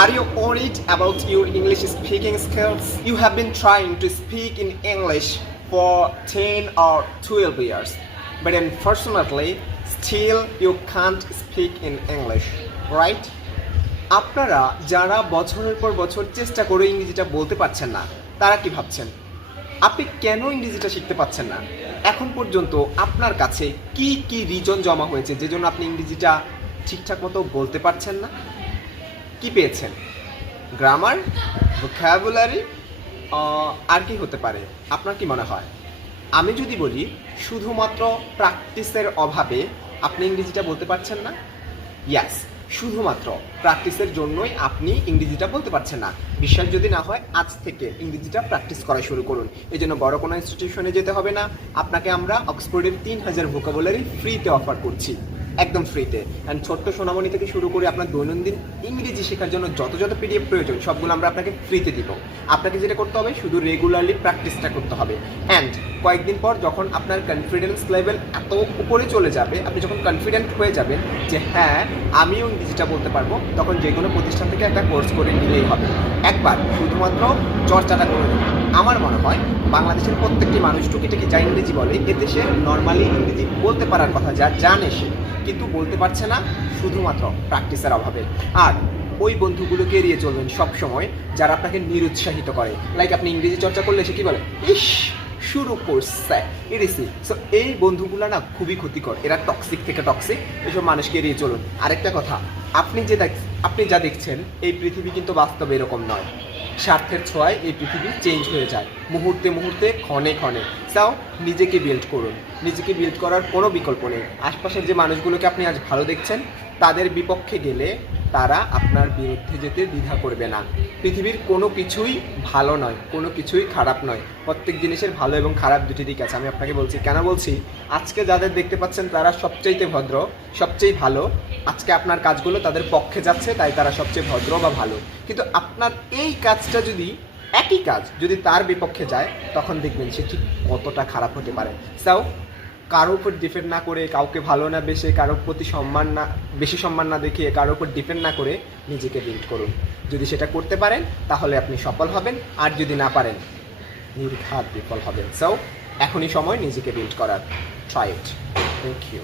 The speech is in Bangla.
Are you worried about your English speaking skills? You have been trying to speak in English for 10 or 12 years, but unfortunately, still you can't speak in English, right? আপনারা যারা বছরের পর বছর চেষ্টা করে ইংরেজিটা বলতে পারছেন না, তারা কি ভাবছেন? আপনি কেন ইংরেজিটা শিখতে পারছেন না? এখন পর্যন্ত আপনার কাছে কি কি রিজন জমা হয়েছে যে জন্য আপনি ইংরেজিটা ঠিকঠাক মতো বলতে পারছেন না? কি পেয়েছেন? গ্রামার, ভোকাবুলারি, আর কি হতে পারে? আপনার কি মনে হয়? আমি যদি বলি শুধুমাত্র প্র্যাকটিসের অভাবে আপনি ইংরেজিটা বলতে পারছেন না, ইয়াস, শুধুমাত্র প্র্যাকটিসের জন্যই আপনি ইংরেজিটা বলতে পারছেন না। বিশ্বাস যদি না হয়, আজ থেকে ইংরেজিটা প্র্যাকটিস করা শুরু করুন। এই জন্য বড় কোনো ইনস্টিটিউশনে যেতে হবে না। আপনাকে আমরা অক্সফোর্ডের 3000 ভোকাবুলারি ফ্রিতে অফার করছি, একদম ফ্রিতে। অ্যান্ড ছোট্ট সোনামণি থেকে শুরু করে আপনার দৈনন্দিন ইংরেজি শেখার জন্য যত যত পিডিএফ প্রয়োজন সবগুলো আমরা আপনাকে ফ্রিতে দিব। আপনাকে যেটা করতে হবে, শুধু রেগুলারলি প্র্যাকটিসটা করতে হবে। অ্যান্ড কয়েকদিন পর যখন আপনার কনফিডেন্স লেভেল এত উপরে চলে যাবে, আপনি যখন কনফিডেন্ট হয়ে যাবেন যে হ্যাঁ আমিও ইংরেজিটা বলতে পারবো, তখন যে কোনো প্রতিষ্ঠান থেকে একটা কোর্স করে নিলেই হবে। একবার শুধুমাত্র চর্চাটা করে দেবেন। আমার মনে হয় বাংলাদেশের প্রত্যেকটি মানুষ টুকিটাকি যা ইংরেজি বলে, এদেশে নর্মালি ইংরেজি বলতে পারার কথা, যা জানে সে, কিন্তু বলতে পারছে না শুধুমাত্র প্র্যাকটিসের অভাবে। আর ওই বন্ধুগুলোকে এড়িয়ে চলবেন সব সময় যারা আপনাকে নিরুৎসাহিত করে। লাইক আপনি ইংরেজি চর্চা করলে সে কি বলে, ইস শুরু করছে ইরিসি। সো এই বন্ধুগুলো না খুবই ক্ষতিকর, এরা টক্সিক থেকে টক্সিক। এসব মানুষকে এড়িয়ে চলুন। আরেকটা কথা, আপনি যা দেখছেন এই পৃথিবী কিন্তু বাস্তবে এরকম নয়। স্বার্থের ছোঁয়ায় এই পৃথিবী চেঞ্জ হয়ে যায় মুহূর্তে মুহূর্তে, ক্ষণে ক্ষণে। তাও নিজেকে বিল্ড করুন। নিজেকে বিল্ড করার কোনো বিকল্প নেই। আশপাশের যে মানুষগুলোকে আপনি আজ ভালো দেখছেন, তাদের বিপক্ষে গেলে তারা আপনার বিরুদ্ধে যেতে দ্বিধা করবে না। পৃথিবীর কোনো কিছুই ভালো নয়, কোনো কিছুই খারাপ নয়। প্রত্যেক জিনিসের ভালো এবং খারাপ দুটি দিক আছে। আমি আপনাকে বলছি, কেন বলছি, আজকে যাদের দেখতে পাচ্ছেন তারা সবচেয়ে ভদ্র, সবচেয়ে ভালো। আজকে আপনার কাজগুলো তাদের পক্ষে যাচ্ছে, তাই তারা সবচেয়ে ভদ্র বা ভালো। কিন্তু আপনার এই কাজটা যদি, একই কাজ যদি তার বিপক্ষে যায়, তখন দেখবেন সে ঠিক কতটা খারাপ হতে পারে। সাও কারোর উপর ডিপেন্ড না করে, কাউকে ভালো না বেশে, কারোর প্রতি বেশি সম্মান না দেখিয়ে, কারোর উপর ডিপেন্ড না করে নিজেকে বিল্ড করুন। যদি সেটা করতে পারেন তাহলে আপনি সফল হবেন, আর যদি না পারেন নির্ঘাত বিফল হবেন। সো এখনই সময় নিজেকে বিল্ড করার। Try it. Thank you.